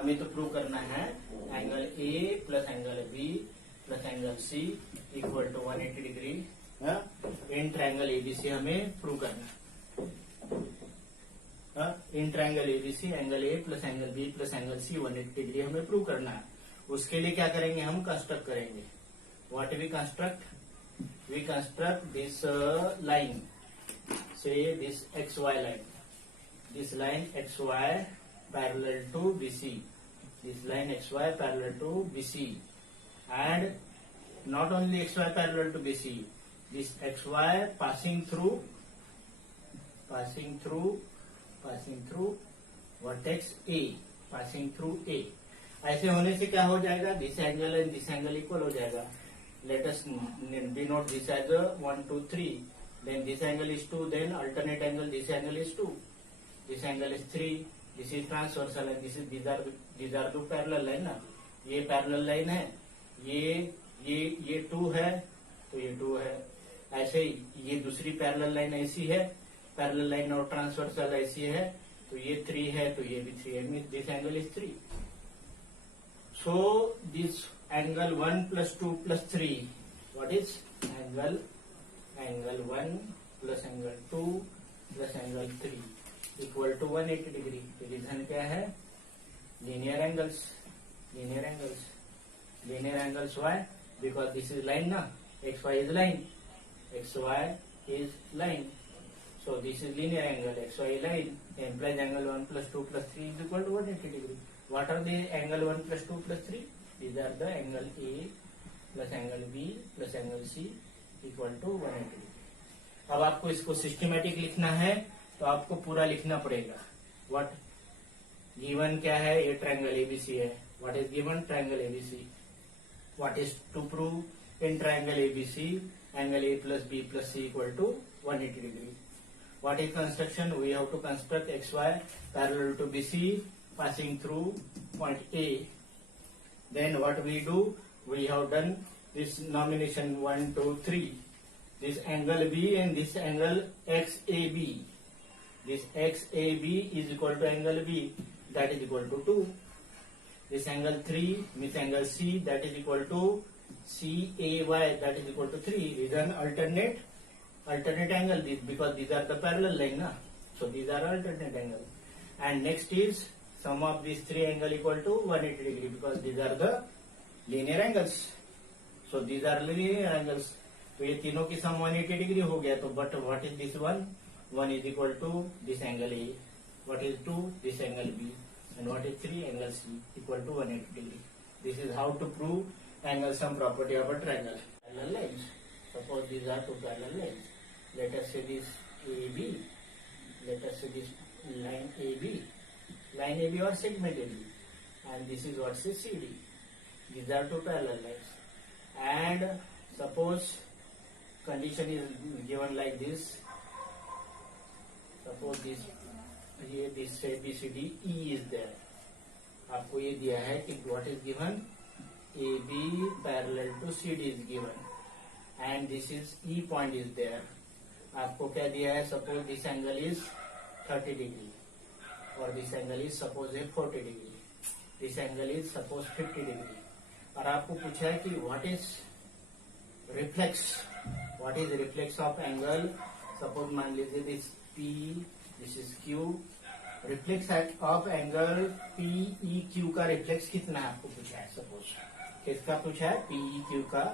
हमें तो प्रूव करना है angle A plus angle B plus angle C equal to 180 degree in triangle ABC हमें प्रूव करना है। In triangle ABC angle A plus angle B plus angle C 180 degree हमें prove करना है। उसके लिए क्या करेंगे, हम कंस्ट्रक्ट करेंगे। What we construct, we construct this line, say this X Y line, this line xy parallel to BC, this line xy parallel to BC, and not only xy parallel to BC, this xy passing through vertex A, passing through A। ऐसे होने से क्या हो जाएगा, this angle and this angle equal हो जाएगा। Let us denote this as 1 2 3, then this angle is 2, then alternate angle this angle is 2, this angle is 3, this is transversal and these are two parallel line ना। ये parallel line है, ये 2 है तो ये 2 है। ऐसे ही ये दूसरी parallel line ऐसी है, parallel line और transversal ऐसी है तो ये 3 है तो ये भी 3 है, means this angle is 3। So this angle 1 plus 2 plus 3, what is angle 1 plus angle 2 plus angle 3 equal to 180 degree. Reason क्या है, linear angles why, because this is line ना, X Y is line, so this is linear angle, X Y line, implies angle 1 plus 2 plus 3 is equal to 180 degree. What are the angle 1 plus 2 plus 3? These are the angle A plus angle B plus angle C equal to 180 degree. अब आपको इसको सिस्टमेटिक लिखना है तो आपको पूरा लिखना पड़ेगा। व्हाट गिवन क्या है, ये ट्रायंगल एबीसी है। What is given, triangle ABC. What is to prove, in triangle ABC angle A plus B plus C equal to 180 degree. What is construction, we have to construct X Y parallel to BC passing through point A. Then what we do, we have done this nomination 1 2 3, this angle B and this angle XAB. This XAB is equal to angle B, that is equal to 2. This angle 3 means angle C, that is equal to CAY, that is equal to 3. These are alternate angle, because these are the parallel line na, so these are alternate angle. And next is sum of these three angle equal to 180 degree, because these are the linear angles, so these are linear angles. तो ये तीनों की सम 180 डिग्री हो गया। तो but what is this 1 is equal to this angle A, what is 2 this angle B, and what is 3 angle C equal to 180 degree. This is how to prove angle sum property of a triangle. Parallel lines, suppose these are two parallel lines, let us say this AB, let us say this line AB और segment AB, and this is what say CD। These are two parallel lines, and suppose condition is given like this, suppose this ABCD E is there। आपको ये दिया है कि what is given, AB parallel to CD is given and this is E point is there। आपको क्या दिया है, suppose this angle is 30 degree और this angle is suppose 40 degree, this angle is suppose 50 degree, और आपको पूछा है कि what is reflex of angle, suppose मान लीजिए this P, this is Q, reflex of angle PEQ का reflex कितना है आपको पूछा है। सपोज किसका पूछा है, PEQ का।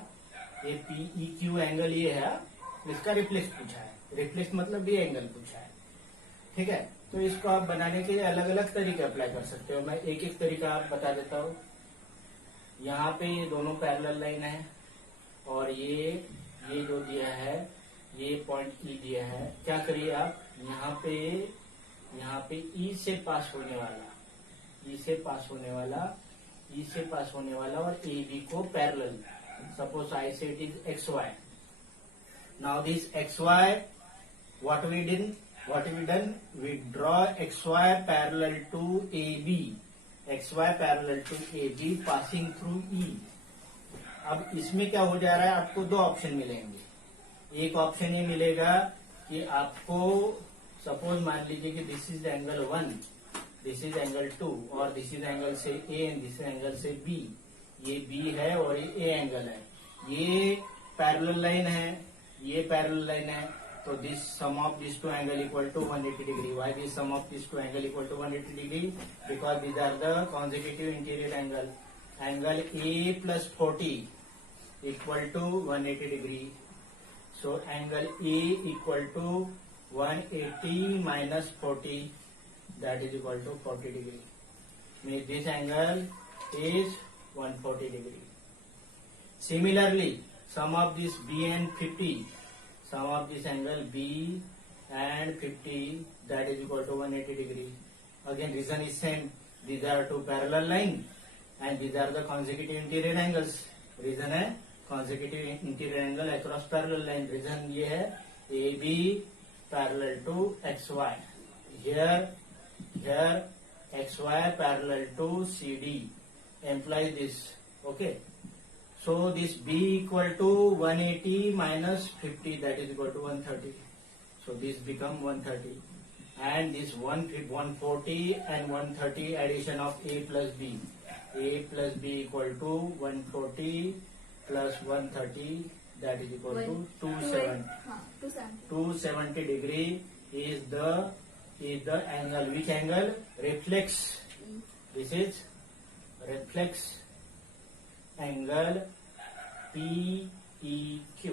ये PEQ एंगल ये है, इसका रिफ्लेक्स पूछा है। रिफ्लेक्स मतलब ये एंगल पूछा है, ठीक है। तो इसको आप बनाने के लिए अलग अलग तरीके अप्लाई कर सकते हो। मैं एक एक तरीका आप बता देता हूँ। यहाँ पे ये दोनों पैरेलल लाइन है और ये जो दिया है, ये पॉइंट E दिया है। क्या करिए आप, यहाँ पे E से पास होने वाला और AB को पैरेलल, सपोज आई से it is XY। Now this XY, what we done, we draw XY parallel to AB, passing through E। अब इसमें क्या हो जा रहा है, आपको दो ऑप्शन मिलेंगे। एक ऑप्शन ये मिलेगा कि आपको सपोज मान लीजिए कि this is angle 1, this is angle 2 और दिस इज एंगल से ए एंड दिस एंगल से बी. ये बी है और ये ए एंगल है. ये पैरेलल लाइन है, ये पैरेलल लाइन है. तो this sum of this two angle equal to 180 degree. Why this sum of this two angle equal to 180 degree? Because these are the consecutive interior angle. Angle A plus 40 equal to 180 degree. So angle A equal to 180 minus 40, that is equal to 40 degree. Means this angle is 140 degree. Similarly, sum of this B and 50, sum of this angle B and 50, that is equal to 180 degree. Again, reason is same. These are two parallel lines and these are the consecutive interior angles. Reason है consecutive interior angle across parallel line. Reason ये है AB parallel to XY. Here XY parallel to CD implies this. Okay. So this B equal to 180 minus 50, that is equal to 130. So this become 130. And this 140 and 130 addition of A plus B. A plus B equal to 140 plus 130, that is equal to 270 degree is the angle. Which angle? Reflex. This is reflex angle PEQ.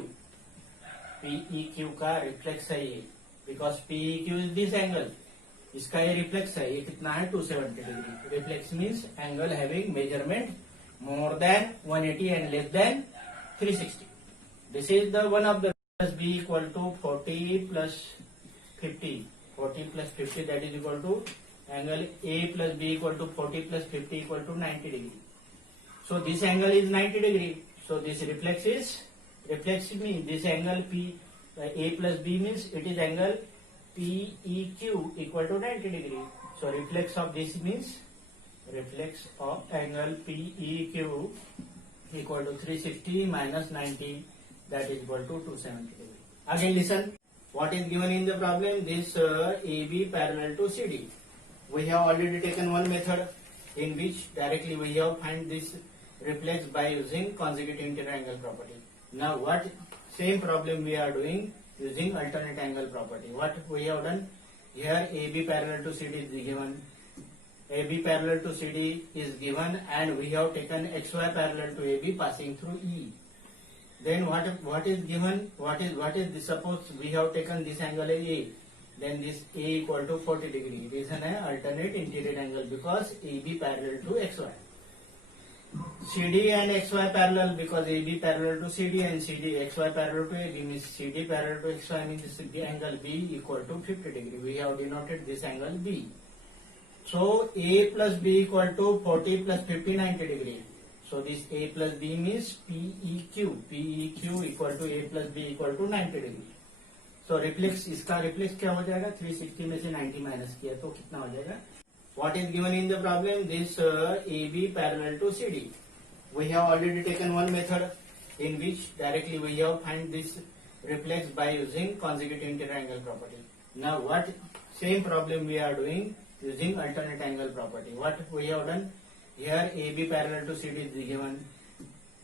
PEQ का reflex है ये. Because PEQ is this angle. इसका ये reflex है. ये कितना है? 270 degree. Reflex means angle having measurement more than 180 and less than 360. This is the one of the plus B equal to 40 plus 50. 40 plus 50, that is equal to angle A plus B equal to 40 plus 50 equal to 90 degree. So this angle is 90 degree. So this reflex means this angle A plus B means it is angle PEQ equal to 90 degree. So reflex of this means reflex of angle PEQ equal to 360 minus 90, that is equal to 270 degree. Again listen, what is given in the problem? This AB parallel to CD. We have already taken one method in which directly we have find this reflex by using consecutive interior angle property. Now what same problem we are doing using alternate angle property. What we have done here, AB parallel to CD is given. AB parallel to CD is given and we have taken XY parallel to AB passing through E. Then what is given? What is this? Suppose we have taken this angle as A. Then this A equal to 40 degree. Reason है alternate interior angle because AB parallel to XY. CD and XY parallel because AB parallel to CD and XY parallel to AB means CD parallel to XY means this angle B equal to 50 degree. We have denoted this angle B. So A plus B equal to 40 plus 50, 90 degree. So this A plus B means PEQ. PEQ equal to A plus B equal to 90 degree. So reflex, इसका reflex क्या हो जाएगा? 360 में से 90 माइनस किया तो कितना हो जाएगा? What is given in the problem? This AB parallel to CD. We have already taken one method in which directly we have find this reflex by using consecutive interior angle property. Now what same problem we are doing using alternate angle property. What we have done here, AB parallel to CD is given.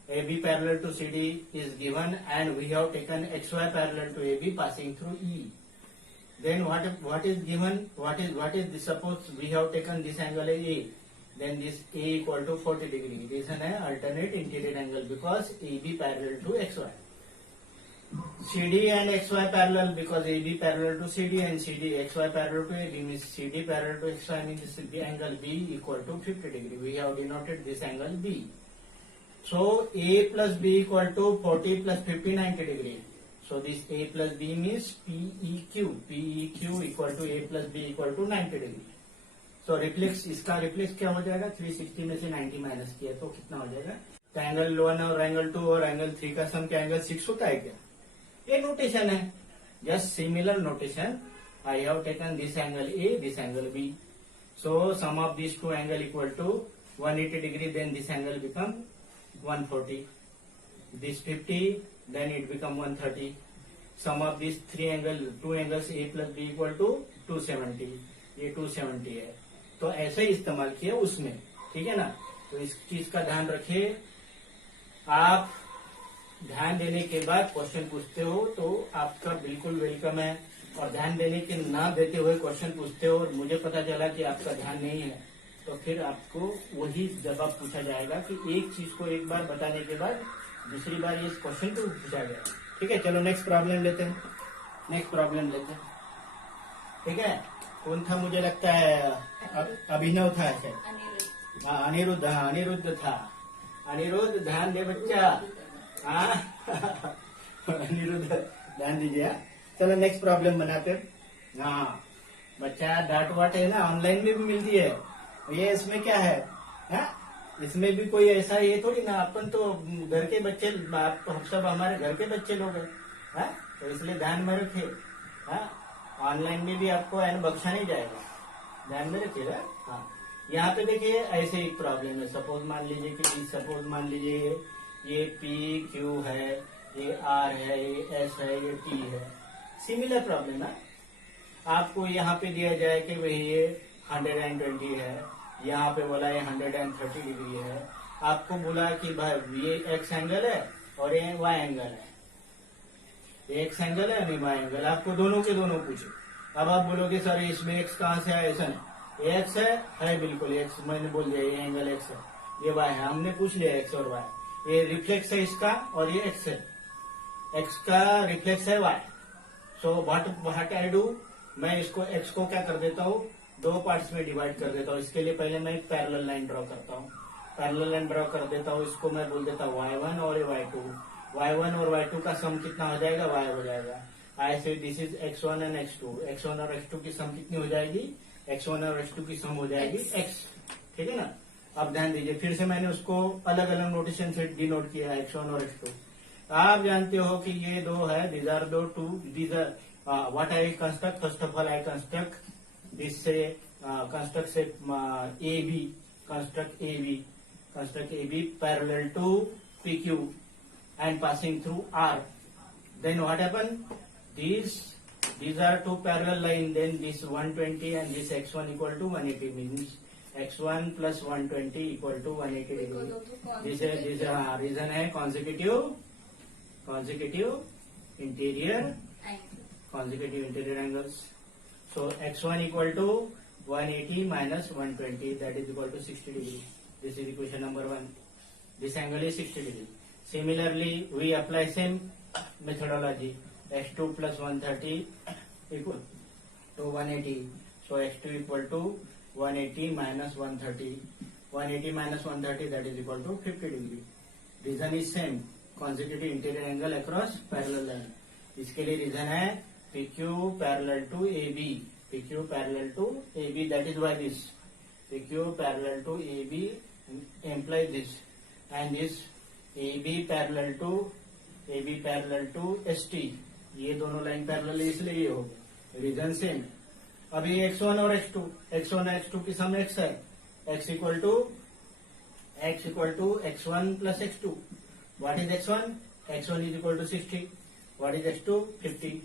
AB parallel to CD is given and we have taken XY parallel to AB passing through E. Then what is given? What is this? Suppose we have taken this angle as A. Then this A equal to 40 degree. Reason है alternate interior angle because AB parallel to XY. CD and XY parallel because AB parallel to CD and XY parallel to AB means CD parallel to XY means the angle B equal to 50 degree. We have denoted this angle B. So A plus B equal to 40 plus 50, 90 degree. So this A plus B means PEQ. PEQ equal to A plus B equal to 90 degree. So reflex, इसका reflex क्या हो जाएगा? 360 में से 90 माइनस किया तो कितना हो जाएगा? तो एंगल 1 और एंगल 2 और एंगल 3 का सम क्या एंगल 6 होता है क्या? ये नोटेशन है. Just similar notation. I have taken this angle A, this angle B. So sum of these two angle equal to 180 degree. Then this angle become 140. This 50. Then it become 130. Sum of these two angles A plus B equal to 270. ये 270 है. तो ऐसे ही इस्तेमाल किया उसमें, ठीक है ना। तो इस चीज का ध्यान रखिए, आप ध्यान देने के बाद क्वेश्चन पूछते हो तो आपका बिल्कुल वेलकम है, और ध्यान देने के ना देते हुए क्वेश्चन पूछते हो और मुझे पता चला कि आपका ध्यान नहीं है, तो फिर आपको वही जवाब पूछा जाएगा कि एक चीज को एक बार बताने के बाद दूसरी बार ये क्वेश्चन को पूछा गया। ठीक है, चलो नेक्स्ट प्रॉब्लम लेते हैं। नेक्स्ट प्रॉब्लम लेते हैं, ठीक है। कौन था, मुझे लगता है अभिनव था शायद। हाँ, अनिरुद्ध, हाँ अनिरुद्ध था। अनिरुद्ध ध्यान दे बच्चा, हाँ अनिरुद्ध ध्यान दीजिए। चलो नेक्स्ट प्रॉब्लम बनाते हैं। हाँ बच्चा, डांट वाट है ना, ऑनलाइन में भी मिलती है ये, इसमें क्या है, हा? इसमें भी कोई ऐसा ये थोड़ी ना, अपन तो घर के बच्चे, आप सब हमारे घर के बच्चे लोग हैं, हा? तो इसलिए ध्यान में रखिए। ऑनलाइन में भी आपको एन बख्शा नहीं जाएगा, ध्यान में रखिएगा। हाँ, यहाँ पे देखिए ऐसे एक प्रॉब्लम है। सपोज मान लीजिए ये पी क्यू है, ये आर है, ये एस है, ये टी है। सिमिलर प्रॉब्लम है। आपको यहाँ पे दिया जाए कि भाई ये 120 है, यहाँ पे बोला ये 130 डिग्री है। आपको बोला कि भाई ये एक्स एंगल है और ये वाई एंगल है, ये एक्स एंगल है नहीं वाई एंगल, आपको दोनों के दोनों पूछे। अब आप बोलोगे सर इसमें एक्स कहाँ से आया, ऐसा नहीं, ये एक्स है बिल्कुल एक्स, मैंने बोल दिया ये एंगल एक्स है, ये वाई है, हमने पूछ लिया एक्स और वाई। ये रिफ्लेक्स है इसका और ये एक्स है, एक्स का रिफ्लेक्स है वाई। सो व्हाट आई डू, मैं इसको एक्स को क्या कर देता हूँ, दो पार्ट्स में डिवाइड कर देता हूँ। इसके लिए पहले मैं एक पैरेलल लाइन ड्रॉ करता हूँ, पैरेलल लाइन ड्रॉ कर देता हूँ। इसको मैं बोल देता हूँ y1 और y2। y1 और y2 का सम कितना हो जाएगा, y हो जाएगा। आई से this is x1 and x2। x1 और x2 की सम कितनी हो जाएगी, x1 और x2 की सम हो जाएगी x, ठीक है ना। अब ध्यान दीजिए, फिर से मैंने उसको अलग अलग नोटेशन से डिनोट किया है, x1 और x2। आप जानते हो कि ये दो है, दीज आर दो two, these are what I construct, first of all I construct this say construct say construct A B parallel to P Q and passing through R. Then what happen? These are two parallel line. Then this 120 and this x1 equal to 180 means x1 plus 120 equal to 180 degree. This reason है consecutive interior angles. So x1 equal to 180 minus 120, that is equal to 60 degree. This is equation number 1. This angle is 60 degree. Similarly, we apply same methodology. x2 plus 130 equal to 180. So x2 equal to 180 minus 130. 180 minus 130, that is equal to 50 degree. Reason is same, consecutive interior angle across parallel line. इसके लिए reason है PQ parallel to AB. PQ parallel to AB, that is why this PQ parallel to AB implies this, and this AB parallel to ST, ये दोनों line parallel है इसलिए ये हो गया, रीजन सेम। अब ये x1 और x2 की सम x है, x equal to x1 plus x2। What is x1? x1 is equal to 60। व्हाट इज x2? 50।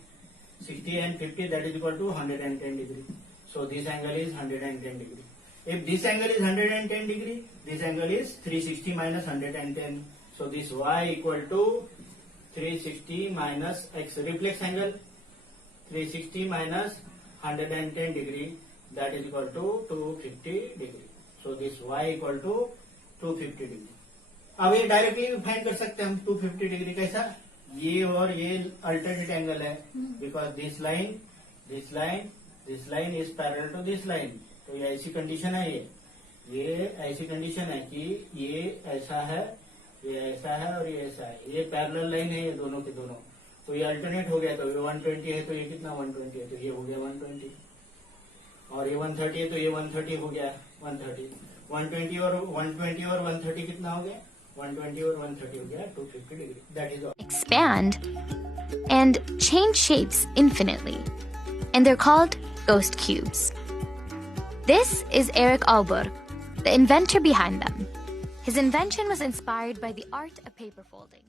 60 and 50, that is equal to 110 degree. So this angle is 110 degree. If this angle is 110 degree, this angle is 360 minus 110. So this y equal to 360 minus x, reflex angle 360 minus 110 degree, that is equal to 250 degree. So this y equal to 250 degree. अब ये directly find कर सकते हैं हम 250 डिग्री। कैसा? ये और ये अल्टरनेट एंगल है, because this line is parallel to this line. तो ये ऐसी कंडीशन है, ये ऐसी कंडीशन है कि ये ऐसा है, ये ऐसा है और ये ऐसा है। ये पैरेलल लाइन है ये दोनों के दोनों, तो ये अल्टरनेट हो गया। तो ये 120 है तो ये कितना 120 है, तो ये हो गया 120, और ये 130 है तो ये 130 हो गया 130। 120 और 130 कितना हो गया? 120 और 130 हो गया 250 degree. That is all. Expand and change shapes infinitely, and they're called ghost cubes. This is Eric Alberg, the inventor behind them. His invention was inspired by the art of paper folding.